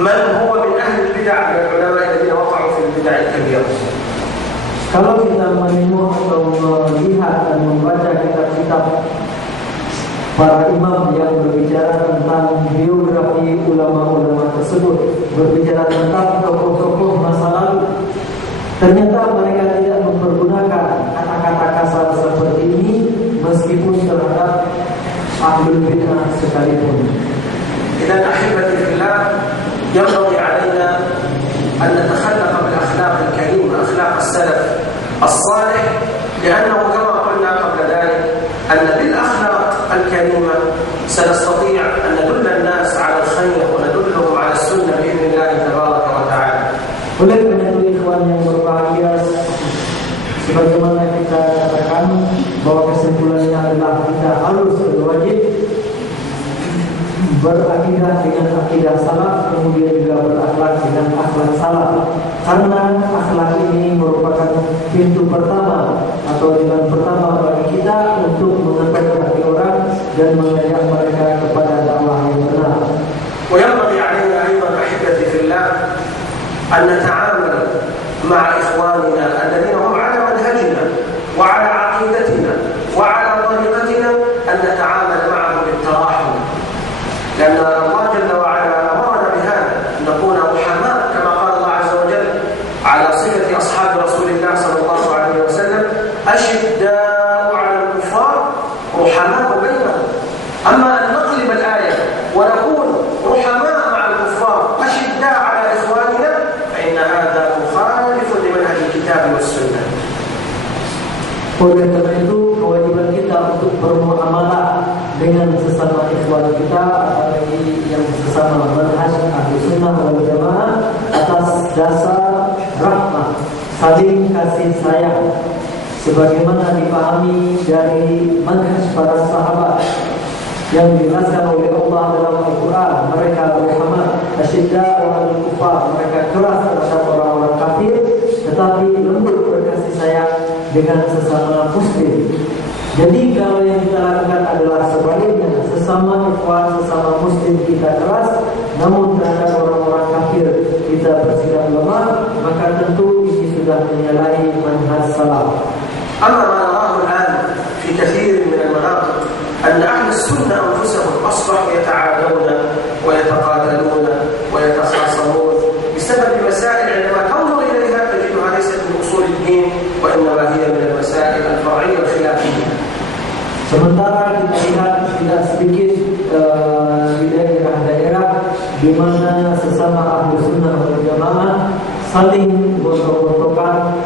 من هو من أهل البدع من العلماء الذين وقعوا في البدع الكبيرة. Kalau kita menemu atau melihat dan membaca kitab-kitab para imam yang berbicara tentang biografi ulama-ulama tersebut, berbicara tentang tokoh-tokoh masa lalu, ternyata mereka tidak mempergunakan kata-kata kasar seperti ini meskipun terhadap ahlul bid'ah sekalipun. إذا أحبتي في الله ينبغي علينا أن نتخلق بالأخلاق الكريمة أخلاق السلف الصالح لأنه كما قلنا قبل ذلك أن بالأخلاق الكريمة سنستطيع أن ندل الناس على الخير وندلهم على السنة بإذن الله تبارك وتعالى. Oleh karena itu ikhwan yang berbahagia, sebagaimana kita katakan bahwa kesimpulannya adalah kita harus berwajib berakidah dengan akidah salaf, kemudian juga berakhlak dengan akhlak salaf. Karena akhlak ini merupakan pintu pertama atau jalan pertama bagi kita untuk mengetuk hati orang dan mengajak mereka kepada dakwah yang benar. وينبغي علينا أيضا أحبتي في الله أن نتعامل مع إخواننا الذين هم على منهجنا وعلى عقيدتنا وعلى طريقتنا أن نتعامل معهم بالتراحم، لأن الله جل وعلا أمرنا بهذا أن نكون رحماء كما قال الله عز وجل على صفة أصحاب رسول الله صلى الله عليه وسلم أشداء على الكفار رحماء بينهم. أما أن نقلب الآية ونكون رحماء مع الكفار أشداء على إخواننا فإن هذا مخالف لمنهج الكتاب والسنة. Oleh karena itu kewajiban kita untuk bermuamalah dengan sesama ikhwan kita, apalagi yang sesama manhaj ahli sunnah wal jamaah, atas dasar rahmah, saling kasih sayang, sebagaimana dipahami dari manhaj para sahabat yang dijelaskan oleh Allah dalam Al-Quran. Mereka rahmat, asyidda wal kufar, mereka keras terhadap orang-orang kafir, tetapi lembut berkasih sayang dengan sesama muslim. Jadi kalau yang kita lakukan adalah sebaliknya, sesama ikhwan, sesama muslim kita keras, namun terhadap orang-orang kafir kita bersikap lemah, maka tentu ini sudah menyalahi manhaj salaf. أما ما نراه الآن في كثير من المناطق أن أهل السنة أنفسهم أصبحوا يتعادون ويتقاتلون ويتخاصمون بسبب مسائل عندما تنظر إليها تجدها ليست من أصول الدين وإنما هي من المسائل الفرعية الخلافية. Sementara kita lihat tidak sedikit di daerah-daerah di mana sesama ahli sunnah wal jamaah saling gontok-gontokan,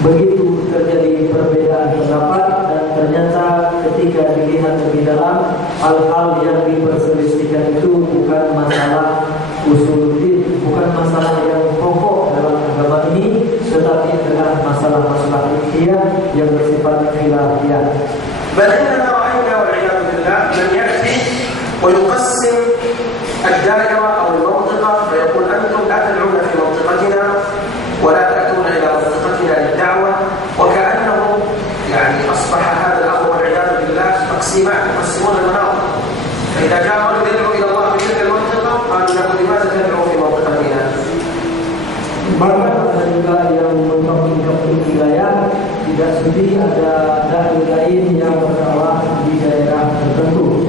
begitu terjadi perbedaan pendapat, dan ternyata ketika dilihat lebih dalam, hal-hal yang diperselisihkan itu bukan masalah usuluddin, bukan masalah yang pokok dalam agama ini, tetapi adalah masalah-masalah fikih yang bersifat khilafiyah. بل إننا رأينا والعياذ بالله من يأتي ويقسم الدائرة أو المنطقة فيقول أنتم لا تدعون في منطقتنا ولا تأتون إلى منطقتنا للدعوة، وكأنه يعني أصبح هذا الأمر والعياذ بالله تقسيمات، يقسمون المناطق. فإذا جاء رجل يدعو إلى الله في تلك المنطقة قالوا له لماذا تدعو في منطقتنا؟ Bahkan ada juga yang mencoba-coba wilayah, tidak sudi ada dai lain yang berdakwah di daerah tertentu.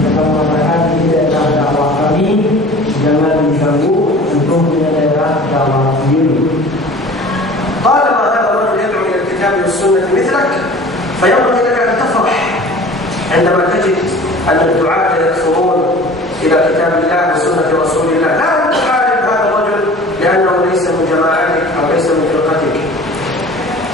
Mereka mengatakan di daerah dakwah kami jangan diganggu, untuk punya daerah dakwah sendiri. طالما هذا الرجل يدعو إلى الكتاب والسنة مثلك فينبغي لك أن تفرح عندما تجد أن الدعاة يكثرون إلى كتاب الله وسنة رسول الله، لا أن تحارب هذا الرجل لأنه ليس من جماعتك أو ليس من فرقتك.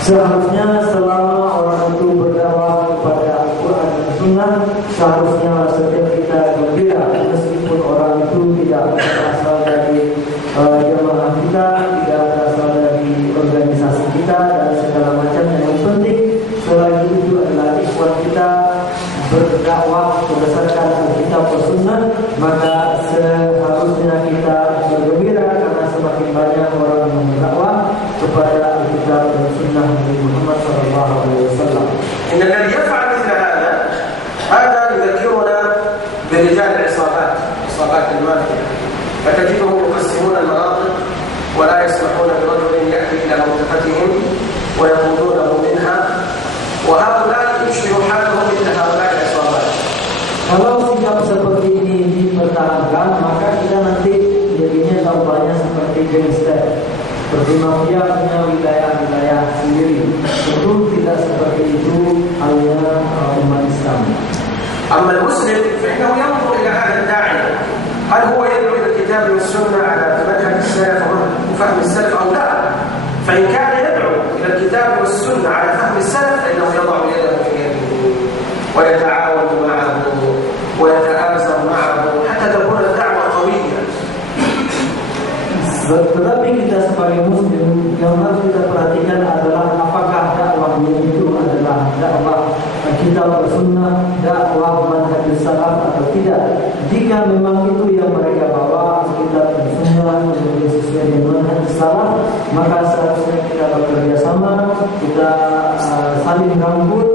Seharusnya selama orang itu berdakwah kepada Al-Quran dan Sunnah, seharusnya setiap kita gembira, meskipun orang itu tidak berasal dari jamaah kita, tidak berasal dari organisasi kita dan segala macamnya. Yang penting selagi itu adalah ikhwan kita berdakwah berdasarkan Alkitab dan Sunnah, maka seharusnya kita bergembira karena semakin banyak orang yang berdakwah kepada Alkitab dan Sunnah Nabi Muhammad SAW. إن الذي يفعل مثل هذا يذكرنا برجال العصابات، عصابات المافيا فتجدهم يقسمون المناطق ولا يسمحون برجل يأتي إلى منطقتهم ويقودونه منها، وهؤلاء يشبه حالهم مثل هؤلاء العصابات. Kalau sikap seperti ini dipertahankan, maka kita nanti jadinya tampaknya seperti gangster, seperti mafia punya wilayah-wilayah sendiri. Tentu tidak seperti itu halnya umat Islam. أما المسلم فإنه ينظر إلى هذا الداعية، هل هو يدعو إلى الكتاب والسنة على منهج السلف وفهم السلف أو لا؟ فإن كان يدعو إلى الكتاب والسنة على فهم السلف فإنه يضع يده في يده ويتعاون معه ويتآزر معه حتى تكون الدعوة قوية. Tetapi kita sebagai muslim yang harus kita perhatikan adalah apakah dakwahnya itu adalah dakwah kitab sunnah, dakwah manhaj salaf atau tidak. Jika memang itu yang mereka bawa, kitab sunnah yang sesuai dengan manhaj salaf, maka seharusnya kita bekerja sama, kita saling rambut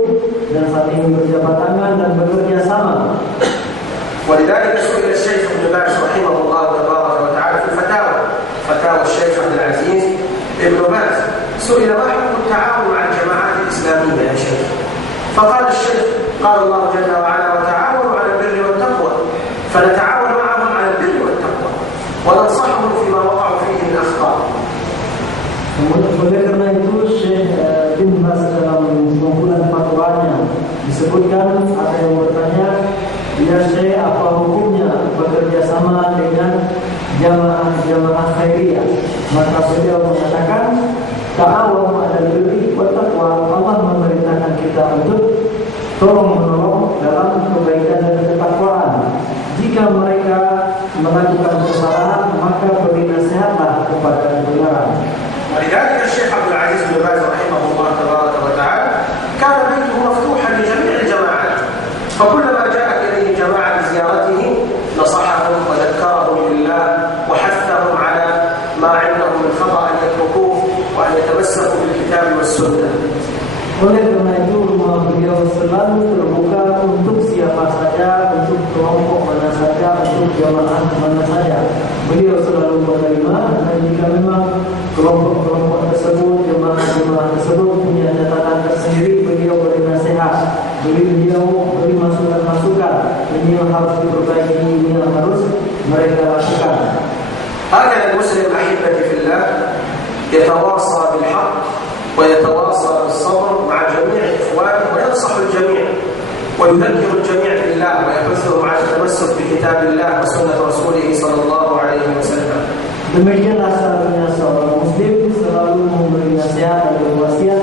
dan saling berjabat tangan dan bekerja sama. ولذلك سئل الشيخ ابن باز رحمه الله تبارك وتعالى في فتاوى الشيخ عبد العزيز ابن باز، سئل ما حكم التعاون مع الجماعات الإسلامية يا شيخ؟ فقال الشيخ قال الله جل وعلا وتعاونوا على البر والتقوى، فنتعاون معهم على البر والتقوى وننصحهم فيما وقعوا فيه من أخطاء. Oleh karena itu Syekh bin Baz dalam kumpulan fatwanya disebutkan ada yang bertanya, ya Syekh, apa hukumnya bekerja sama dengan jamaah khairiyah? Maka beliau mengatakan, ta'awanu 'alal birri wat taqwa. Allah memerintahkan kita untuk tolong menolong dalam kebaikan dan ketakwaan. Jika mereka melakukan kesalahan, maka beri nasihatlah kepada kebenaran. ولذلك الشيخ عبد العزيز بن باز رحمه الله تبارك وتعالى كان بيته مفتوحا لجميع الجماعات، فكلما جاءت اليه جماعه لزيارته نصحهم وذكرهم بالله وحثهم على ما عندهم من خطأ ان يتركوه وان يتمسكوا بالكتاب والسنه. Oleh karena itu rumah beliau selalu terbuka untuk siapa saja, untuk kelompok mana saja, untuk jamaah mana saja. Beliau selalu menerima, dan jika memang kelompok-kelompok tersebut, jemaah-jemaah tersebut punya catatan tersendiri, beliau beri nasihat, beliau beri masukan-masukan, ini yang harus diperbaiki, ini yang harus mereka lakukan. هكذا المسلم أحبتي في الله يتواصى بالحق ويتواصى بالصبر مع جميع إخوانه وينصح الجميع ويذكر الجميع بالله ويحثهم على التمسك بكتاب الله وسنة رسوله صلى الله عليه وسلم. Demikianlah seharusnya seorang muslim selalu memberi nasihat dan berwasiat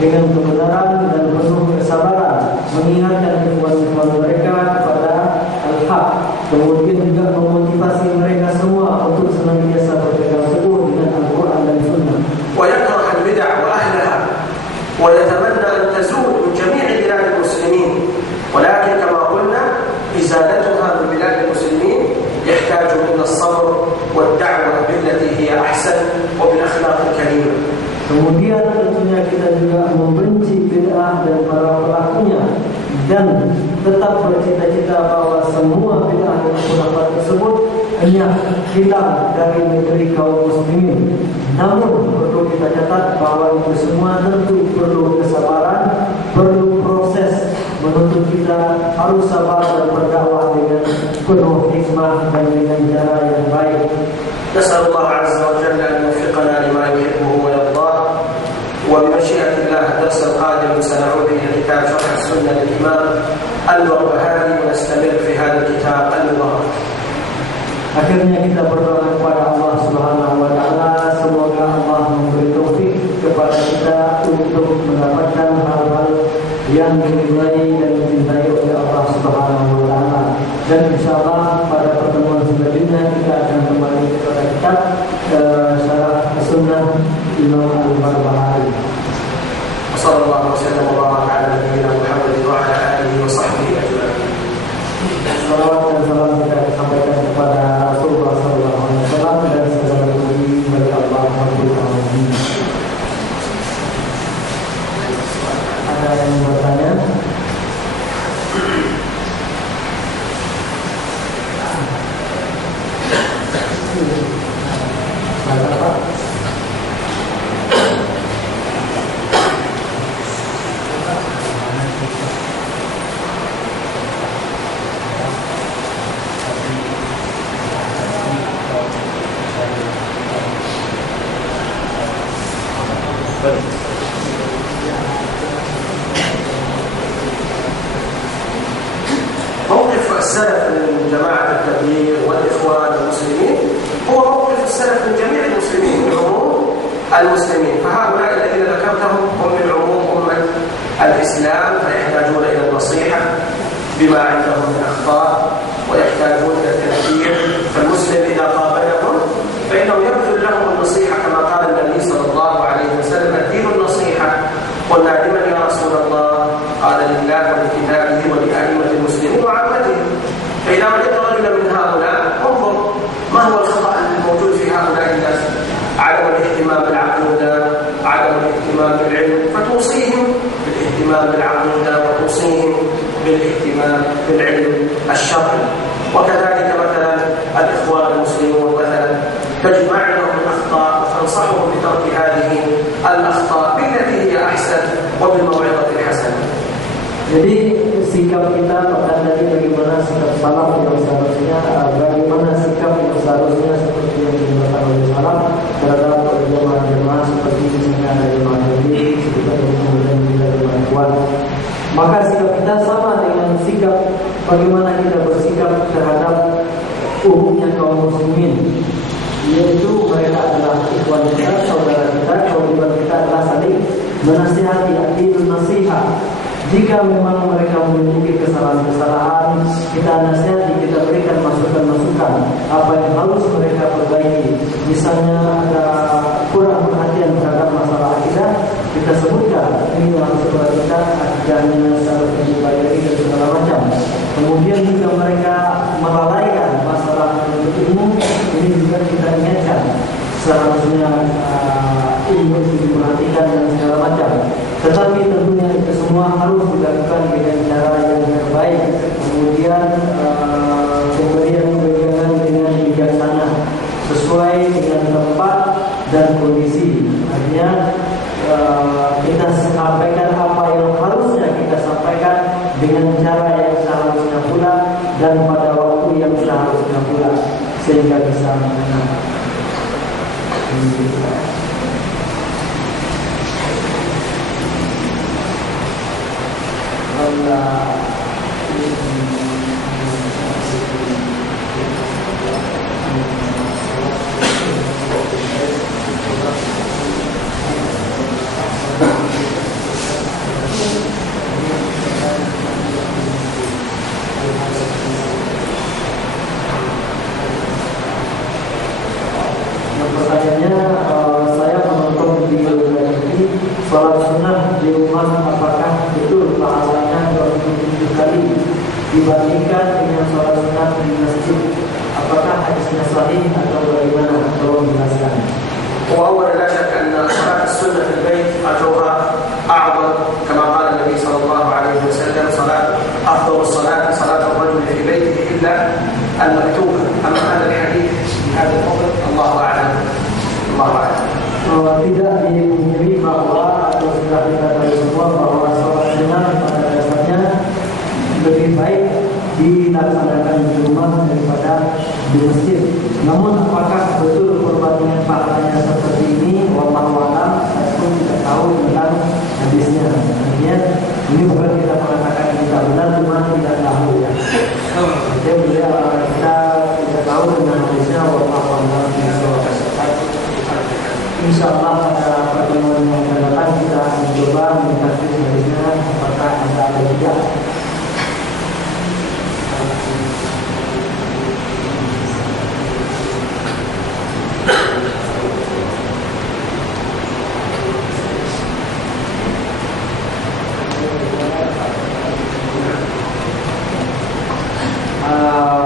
dengan kebenaran dan penuh kesabaran, mengingatkan ikhwan-ikhwan mereka kepada al-haq, kemudian juga memotivasi mereka semua untuk senantiasa berpegang teguh dengan Al-Quran dan Sunnah. ويكره البدع وأهلها ويتمنى أن تزول من جميع بلاد المسلمين، ولكن كما قلنا إزالتها من بلاد المسلمين يحتاج إلى الصبر والدعوة بالتي هي أحسن وبالأخلاق الكريمة. Kemudian tentunya kita juga membenci bid'ah dan para pelakunya, dan tetap bercita-cita bahwa semua bid'ah dan khurafat tersebut hanya hilang dari negeri kaum muslimin. Namun perlu kita catat bahwa itu semua tentu perlu kesabaran, perlu proses. Menuntut kita harus sabar dan berdakwah dengan penuh hikmah dan dengan cara yang baik. نسأل الله عز وجل أن يوفقنا لما يحبه ويرضاه، وبمشيئة الله الدرس القادم سنعود إلى كتاب شرح السنة للإمام البربهاري ونستمر في هذا الكتاب المبارك. Akhirnya kita berdoa kepada Allah Subhanahu wa taala, semoga Allah memberi taufik kepada kita untuk mendapatkan hal-hal yang dinilai dan dicintai oleh Allah Subhanahu wa taala. Dan insyaallah pada pertemuan selanjutnya kita akan kembali kepada kitab Syarah Sunnah Imam Al-Barbahari. Wassallallahu wasallam wa baraka ala nabiyyina Muhammad wa ala alihi wa sahbihi ajma'in. Salawat dan salam المسلمين. فهؤلاء الذين ذكرتهم هم من عموم أمة الإسلام، فيحتاجون إلى النصيحة بما عندهم من أخطاء ويحتاجون إلى التذكير. فالمسلم إذا قابلهم فإنه يبذل لهم النصيحة كما قال النبي صلى الله عليه وسلم: الدين النصيحة. قلنا: لمن يا رسول الله؟ قال: لله ولكتابه ولأئمة المسلمين وعامتهم. فإذا وجدت رجلا من هؤلاء انظر ما هو الخطأ الموجود في هؤلاء الناس: عدم الاهتمام بالعقيدة، عدم الاهتمام بالعلم، فتوصيهم بالاهتمام بالعقيدة وتوصيهم بالاهتمام بالعلم الشرعي. وكذلك مثلا الإخوان المسلمون مثلا تجمع لهم الأخطاء وتنصحهم بترك هذه الأخطاء بالتي هي أحسن وبالموعظة الحسنة. Jadi sikap kita pada tadi bagaimana sikap salaf yang seharusnya, bagaimana sikap yang seharusnya seperti yang dilakukan oleh salaf terhadap jemaah-jemaah seperti misalnya ada jemaah Nabi, seperti kemudian juga jemaah Ikhwan. Maka sikap kita sama dengan sikap bagaimana kita bersikap terhadap umumnya kaum muslimin, yaitu mereka adalah ikhwan kita, saudara kita, kewajiban kita adalah saling menasihati, aktif nasihat. Jika memang mereka memiliki kesalahan-kesalahan, kita nasihati, kita berikan masukan-masukan apa yang harus mereka perbaiki. Misalnya ada kurang perhatian terhadap masalah akidah, kita sebutkan ini harus diperhatikan, akidahnya seharusnya dibayari dan segala macam. Kemudian jika mereka melalaikan masalah ilmu, ini juga kita ingatkan seharusnya ilmu itu diperhatikan dan segala macam. Tetapi tentunya itu semua harus dilakukan dengan cara yang terbaik. Kemudian pemberian kebijakan dengan bijaksana sesuai dengan tempat dan kondisi. Artinya kita sampaikan apa yang harusnya kita sampaikan dengan cara yang seharusnya pula dan pada waktu yang seharusnya pula, sehingga bisa mengenal. Pertanyaannya, saya menonton video ini, sholat sunnah di rumah apakah betul pahalanya 27 kali dibandingkan dengan sholat sunnah di masjid? Apakah hadisnya sahih atau bagaimana? Tolong jelaskan. وأولا لا شك أن صلاة السنة في البيت أجرها أعظم كما قال النبي صلى الله عليه وسلم: أفضل الصلاة صلاة الرجل في بيته إلا المكتوبة. أما هذا الحديث بهذا الفضل الله أعلم. الله أعلم. Tidak dipungkiri bahwa atau sudah kita tahu semua bahwa sholat sunnah pada dasarnya lebih baik dilaksanakan di rumah daripada di masjid. Namun apakah betul perbandingan pahalanya seperti ini? Wallahu a'lam. Saya pun tidak tahu tentang hadisnya. Artinya ini bukan kita mengatakan kita benar, cuma tidak tahu ya. Jadi kita tidak tahu tentang hadisnya. Wallahu a'lam. InsyaAllah pada pertemuan yang akan datang kita mencoba mengkaji hadisnya apakah ada atau tidak.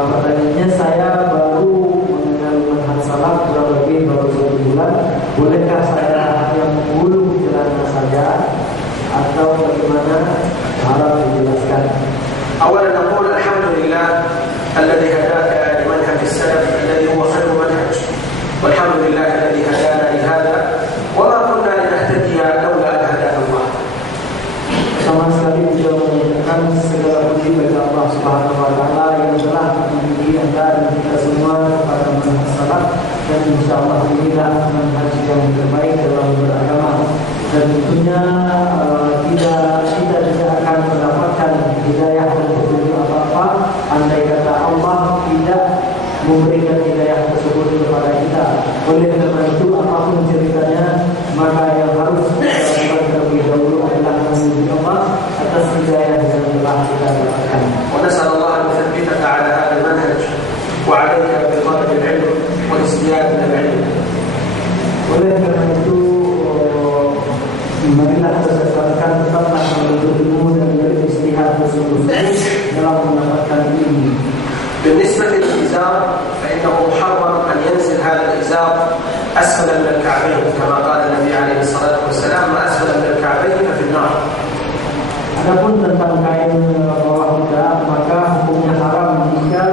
Pertanyaannya, saya baru mengenal manhaj salaf kurang lebih baru 1 bulan. Bolehkah saya yang menggulung celana saja atau bagaimana? Harap dijelaskan. أولا نقول الحمد لله الذي هداك لمنهج السلف الذي هو خير منهج، والحمد لله الذي هدانا لهذا وما كنا لنهتدي لولا أن هدانا الله. Sama sekali tidak menunjukkan segala puji bagi Allah Subhanahu wa taala yang telah mendidik dan kita semua kepada manhaj salaf, dan insyaallah inilah manhaj yang terbaik dalam beragama. Dan tentunya kita tidak akan mendapatkan hidayah dan petunjuk apa-apa andai kata Allah tidak memberikan hidayah tersebut kepada kita. Oleh karena itu apapun ceritanya وعليك بطلب العلم والازدياد من العلم. Oleh karena itu, marilah sesuaikan tetaplah menuntut ilmu dan beristihad bersungguh-sungguh dalam mendapatkan ilmu. بالنسبة للإزار فإنه محرم أن ينزل هذا الإزار أسفل من الكعبين كما قال النبي عليه الصلاة والسلام: ما أسفل من الكعبين ففي النار. Adapun tentang kain bawah kita, maka hukumnya haram jika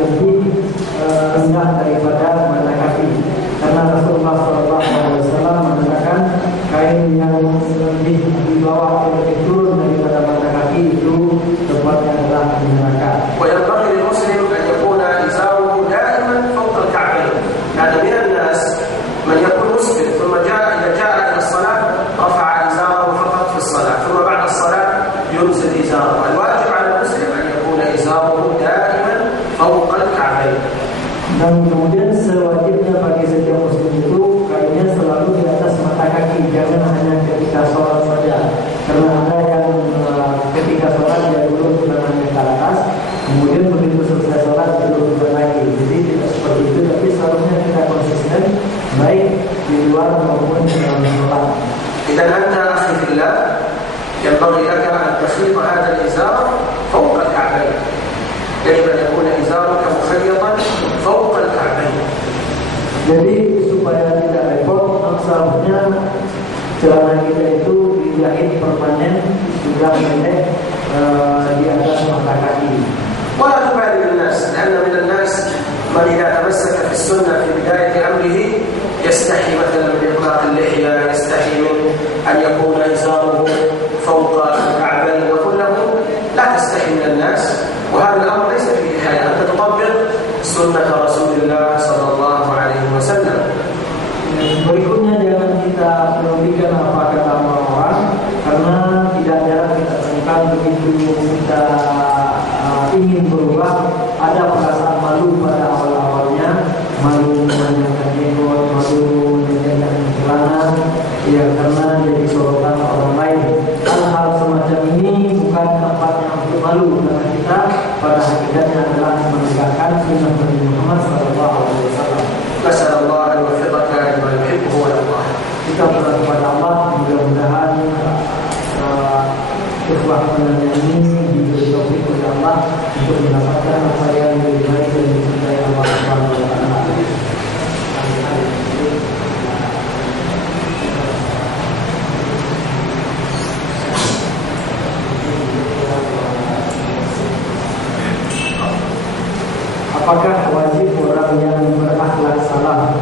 lebih rendah daripada mata kaki. Karena Rasulullah SAW mengatakan kain yang lebih di bawah lebih turun daripada mata kaki itu tempatnya adalah di neraka. وينبغي للمسلم أن يكون إزاره دائما فوق الكعبين. هذا من الناس من يكون مسلم ثم إذا جاء إلى الصلاة رفع إزاره فقط في الصلاة ثم بعد الصلاة ينزل إزاره. الواجب على المسلم أن يكون إزاره دائما فوق الكعبين. Dan kemudian sewajibnya bagi setiap muslim itu kainnya selalu di atas mata kaki, jangan hanya ketika sholat saja. Karena ada yang ketika sholat dia dulu tangannya ke atas, kemudian begitu selesai sholat dia dulu lagi. Jadi tidak seperti itu, tapi seharusnya kita konsisten baik di luar maupun di dalam sholat. إذا أنت أخي في الله ينبغي لك أن تخيط هذا الإزار فوق الكعبين. يجب أن يكون إزارك مخيطا فوق الكعبين. Jadi supaya tidak repot, seharusnya celana kita itu dijahit permanen sudah pendek di atas mata kaki. ولا تبالي بالناس، لأن من الناس من إذا تمسك في السنة في بداية أمره يستحي مثلا من إطلاق اللحية، يستحي من أن يكون إزاره فوق الكعبين، وقل له لا تستحي من الناس، وهذا الأمر ليس فيه حياة. أنت تطبق سنة رسول الله صلى الله عليه وسلم. Berikutnya jangan kita merugikan apa kata orang-orang, karena tidak jarang kita temukan begitu kita ingin berubah, ada perasaan malu pada awal-awalnya, malu menanyakan jenggot, malu menanyakan celana, ya karena jadi sorotan orang lain. Hal-hal semacam ini bukan tempatnya untuk malu, karena kita pada hakikatnya adalah menegakkan sunnah Nabi Muhammad SAW. Nasallallahu an yuwaffiqaka lima yuhibbu wa yardah. Kita berdoa kepada Allah, mudah-mudahan ikhwah penanya ini diberi taufik oleh Allah untuk mendapatkan apa yang lebih baik dan dicintai Allah Subhanahu wa taala. Apakah wajib orang yang berakhlak salah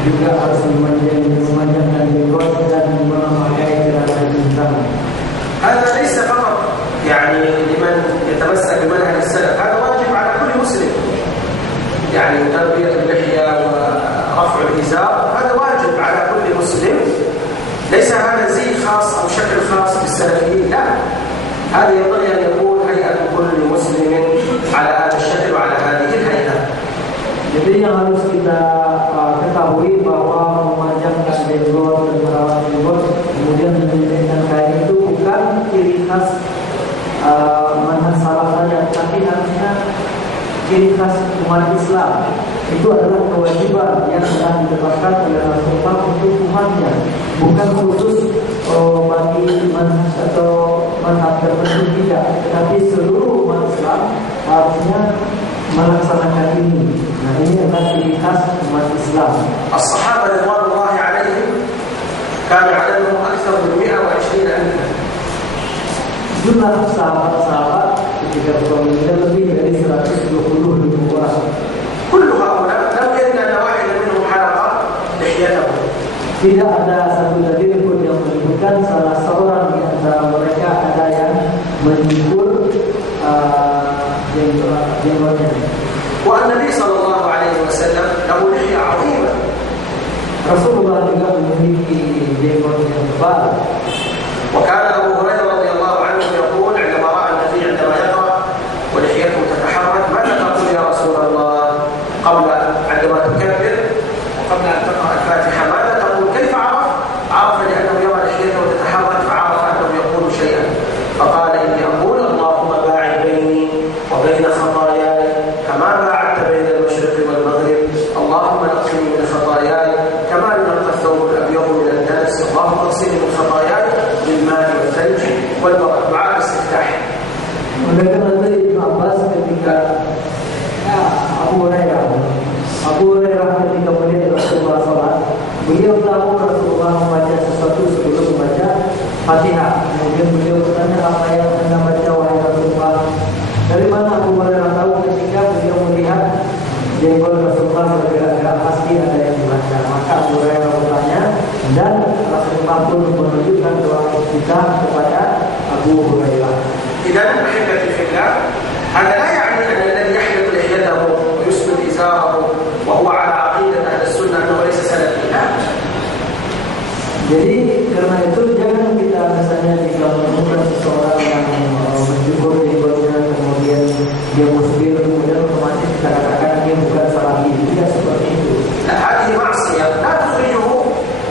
juga harus memanjangkan jenggot dan memakai celana bintang? هذا ليس فقط يعني لمن يتمسك بمنهج السلف، هذا واجب على كل مسلم. يعني تربية اللحية ورفع الإزار هذا واجب على كل مسلم، ليس هذا زي خاص أو شكل خاص بالسلفيين، لا، هذا ينبغي أن يكون هيئة كل مسلم على هذا الشكل وعلى هذه الهيئة. Jadi yang harus kita ketahui bahwa memanjangkan jenggot dan merawat jenggot kemudian menjadikan kain itu bukan ciri khas manhaj salaf saja, tapi harusnya ciri khas umat Islam. Itu adalah kewajiban yang telah ditetapkan oleh Rasulullah untuk umatnya, bukan khusus bagi manhaj atau manhaj tertentu, tidak, tetapi seluruh umat Islam harusnya melaksanakan ini. Nah, ini adalah ciri khas umat Islam. الصحابة رضوان الله عليهم كان عددهم أكثر من 120,000. Jumlah sahabat-sahabat ketika berpemikiran lebih dari 120.000 orang. كل هؤلاء لم يجد أن واحدا منهم حلق لحيته. Tidak ada satu dalil pun yang menyebutkan salah seorang di antara mereka ada yang menyukur jenggotnya. والنبي صلى الله عليه وسلم له لحية عظيمة. Rasulullah juga memiliki jenggot yang tebal. وكان أبو هريرة رضي الله عنه يقول عندما رأى النبي عندما يقرأ ولحيته تتحرك: ماذا تقول يا رسول الله عندما تكبر وقبل أن تقرأ الفاتحة؟ ماذا تقول؟ كيف عرف؟ عرف لأنه يرى لحيته تتحرك فعرف أنه يقول شيئا، فقال: إني أقول اللهم باعد بيني وبين خطاياي كما باعدت بين المشرق jenggot Rasulullah bergerak-gerak pasti ada yang dilanggar. Maka Abu Hurairah bertanya dan Rasulullah pun menunjukkan doa kita kepada Abu Hurairah. إذن أحبتي في الله هذا لا يعني أن الذي يحلق لحيته ويسبل إزاره وهو على عقيدة أهل السنة أنه ليس سلفي. لا. Jadi karena itu jangan kita misalnya jika menemukan seseorang yang mencukur jenggotnya kemudian dia musbir kemudian otomatis kita katakan dia bukan salafi. Tidak seperti itu. هذه معصية لا تخرجه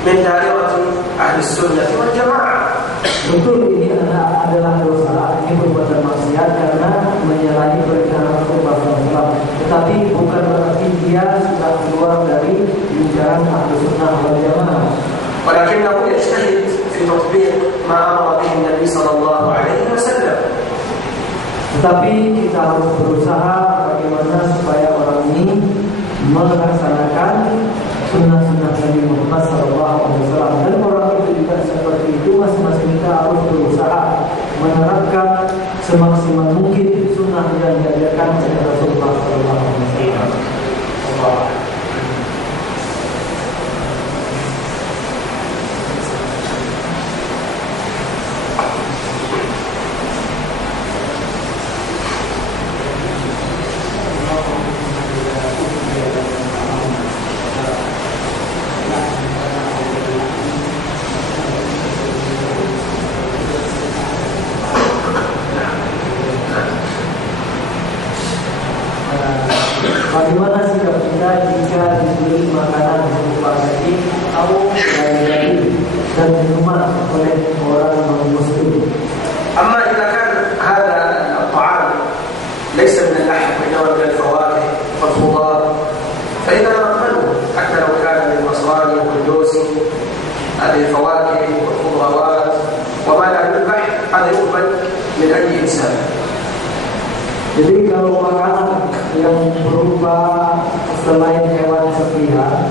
من دائرة أهل السنة والجماعة. Betul ini adalah dosa, ini perbuatan maksiat karena menyalahi perintah Rasulullah SAW. Tetapi bukan berarti dia sudah keluar dari lingkaran Ahlus Sunnah wal Jamaah. ولكنه يجتهد في تطبيق ما أمر به النبي صلى الله عليه وسلم. Tetapi kita harus berusaha bagaimana supaya orang ini melaksanakan sunnah-sunnah Nabi Muhammad SAW. Dan orang itu juga seperti itu, masing-masing kita harus berusaha menerapkan semaksimal mungkin sunnah yang diajarkan oleh Rasulullah SAW. Bagaimana sikap kita jika diberi makanan berupa daging atau daging dan minuman oleh orang non-muslim? أما إذا كان هذا الطعام ليس من اللحم وإنما من الفواكه والخضار فإننا نقبله حتى لو كان من النصراني والهندوسي. هذه الفواكه والخضروات وما لا يذبح هذا يقبل من أي إنسان. Jadi kalau makanan yang berupa selain hewan sepihak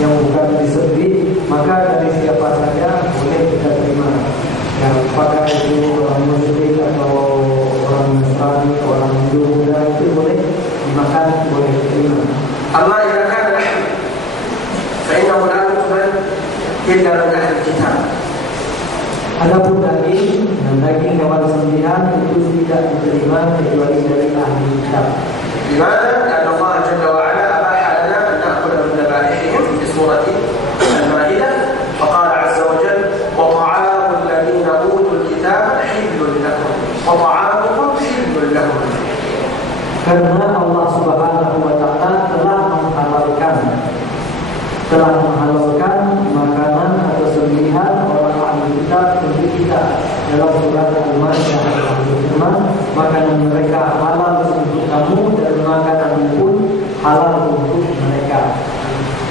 yang bukan disembelih, maka dari siapa saja boleh kita terima. Yang apakah itu orang Muslim atau orang Nasrani, orang Hindu, dan itu boleh dimakan, boleh diterima. أما إذا كان لحم فإنه لا يقبل إلا من أهل الكتاب. Adapun daging dan daging hewan sembelihan itu tidak diterima kecuali dari ahli kitab. لماذا؟ لأن الله جل وعلا أباح لنا أن نأكل من ذبائحهم في سورة المائدة فقال عز وجل وطعام الذين أوتوا الكتاب حل لكم وطعامكم حل لهم. Karena Allah Subhanahu wa Ta'ala telah menghalalkan makanan atau sembelihan orang ahli kitab untuk kita. Dalam surat Al-Maidah ayat 5, makanan mereka halal untuk kamu dan makanan pun halal untuk mereka.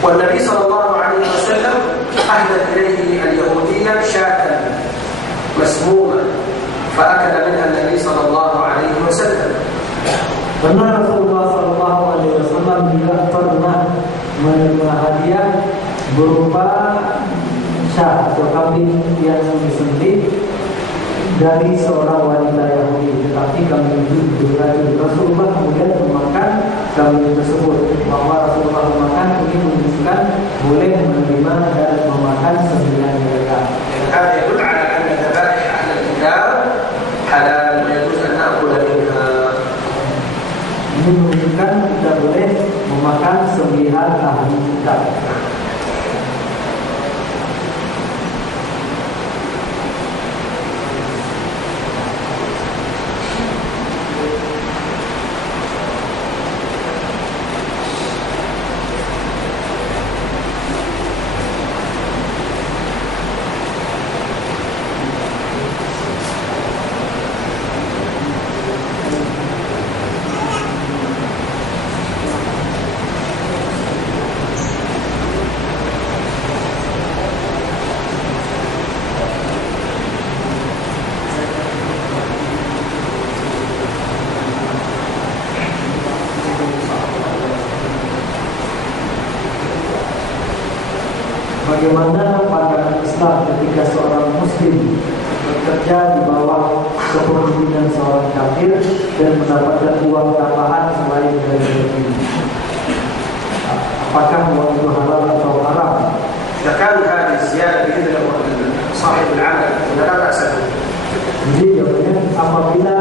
والنبي صلى الله عليه وسلم أهدت إليه اليهودية شاة مسمومة فأكل منها النبي صلى الله عليه وسلم. Karena Rasulullah SAW juga pernah menerima hadiah berupa syah atau kambing yang disembelih dari seorang wanita Yahudi. Tetapi kambing itu Rasulullah kemudian memakan kambing tersebut. Bahwa Rasulullah memakan ini menunjukkan boleh menerima dan memakan sembelihan mereka. هذا يدل على أن ذبائح أهل الكتاب حلال ويجوز أن نأكل منها. Ini menunjukkan kita boleh memakan sembelihan ahli kitab. Bagaimana pandangan Islam ketika seorang Muslim bekerja di bawah kepemimpinan seorang kafir dan mendapatkan uang tambahan selain dari rezeki? apakah uang itu halal atau haram. إذا كانت هذه الزيادة بإذن صاحب العمل فلا بأس به. Jadi jawabannya apabila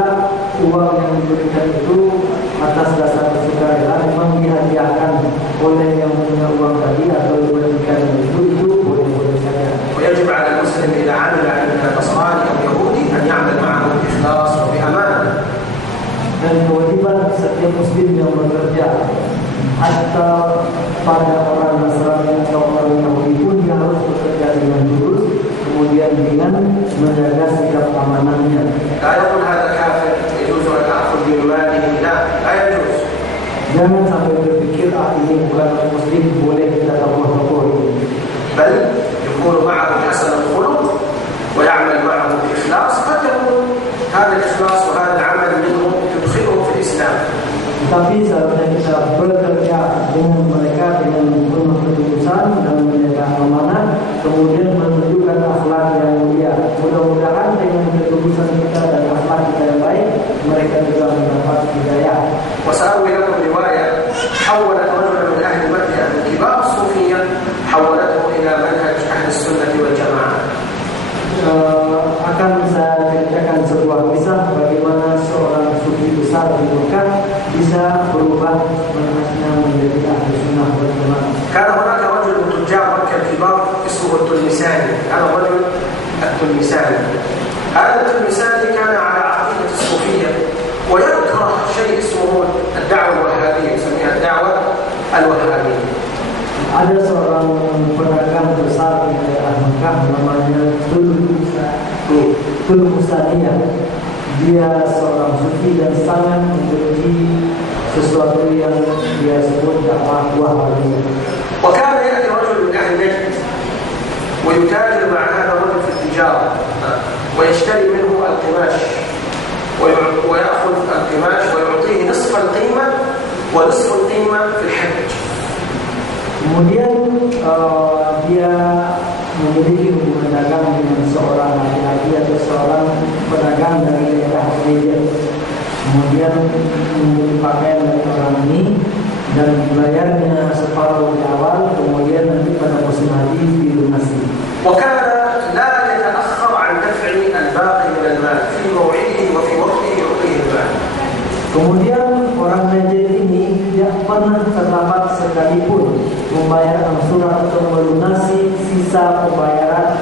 uang yang diberikan itu atas dasar sukarela memang dihadiahkan oleh yang punya uang tadi atau diberikan itu boleh-boleh saja. ويجب على المسلم إذا عمل عند نصراني أو يهودي أن يعمل معه بإخلاص وبأمانة. Dan kewajiban setiap muslim yang bekerja atau pada orang Nasrani atau orang Yahudi pun dia harus bekerja dengan lurus, kemudian dengan menjaga sikap amanahnya. لا يقول هذا كافر يجوز أن أخذ من ماله، لا يجوز. Jangan sampai berpikir ini bukan muslim boleh kita tahu-tahu. بل يكون معه حسن الخلق ويعمل معه بإخلاص، قد يكون هذا الإخلاص وهذا العمل منه يدخله في الإسلام. Tapi seharusnya kita bekerja dengan mereka dengan penuh ketulusan dan menjaga amanah, kemudian menunjukkan akhlak yang mulia. Mudah-mudahan dengan ketulusan kita dan akhlak kita yang baik, mereka juga mendapat hidayah. وسأروي لكم رواية حولت رجلا من أهل مكة من كبار الصوفية حولته إلى منهج أهل السنة والجماعة. Akan saya ceritakan sebuah kisah bagaimana seorang sufi besar di Mekah bisa berubah manhajnya menjadi ahli sunnah wal jamaah. كان هناك رجل من تجار مكة الكبار اسمه التلمساني. هذا الرجل التلمساني، هذا التلمساني كان على عقيدة الصوفية ويكره شيء اسمه الدعوة الوهابية، يسميها الدعوة الوهابية. Ada seorang pedagang besar di daerah Mekah namanya Tulmusaniyah. Dia seorang sufi dan sangat membenci sesuatu yang dia sebut dakwah wahabiyah. وكان يأتي رجل من أهل نجد ويتاجر مع هذا الرجل في التجارة ويشتري منه القماش ويأخذ القماش ويعطيه نصف القيمة ونصف القيمة في الحج. Kemudian dia memiliki hubungan dagang dengan seorang laki-laki atau seorang pedagang dari daerah Najd. Kemudian membeli pakaian dari orang ini dan dibayarnya separuh di awal, kemudian nanti pada musim haji dilunasi. وكان لا يتأخر عن دفع الباقي من المال في موعده وفي وقته يعطيه المال. Kemudian orang Najd ini tidak pernah terlambat sekalipun membayar angsuran atau melunasi sisa pembayaran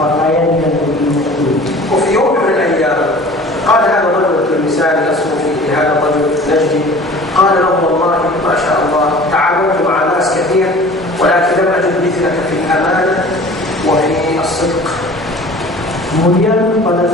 pakaian yang dibeli itu. وفي يوم من الأيام قال هذا الرجل المثال اسمه في هذا الرجل نجدي، قال له والله ما شاء الله تعاملت مع ناس كثير ولكن لم أجد مثلك في الأمانة وفي الصدق. Kemudian pada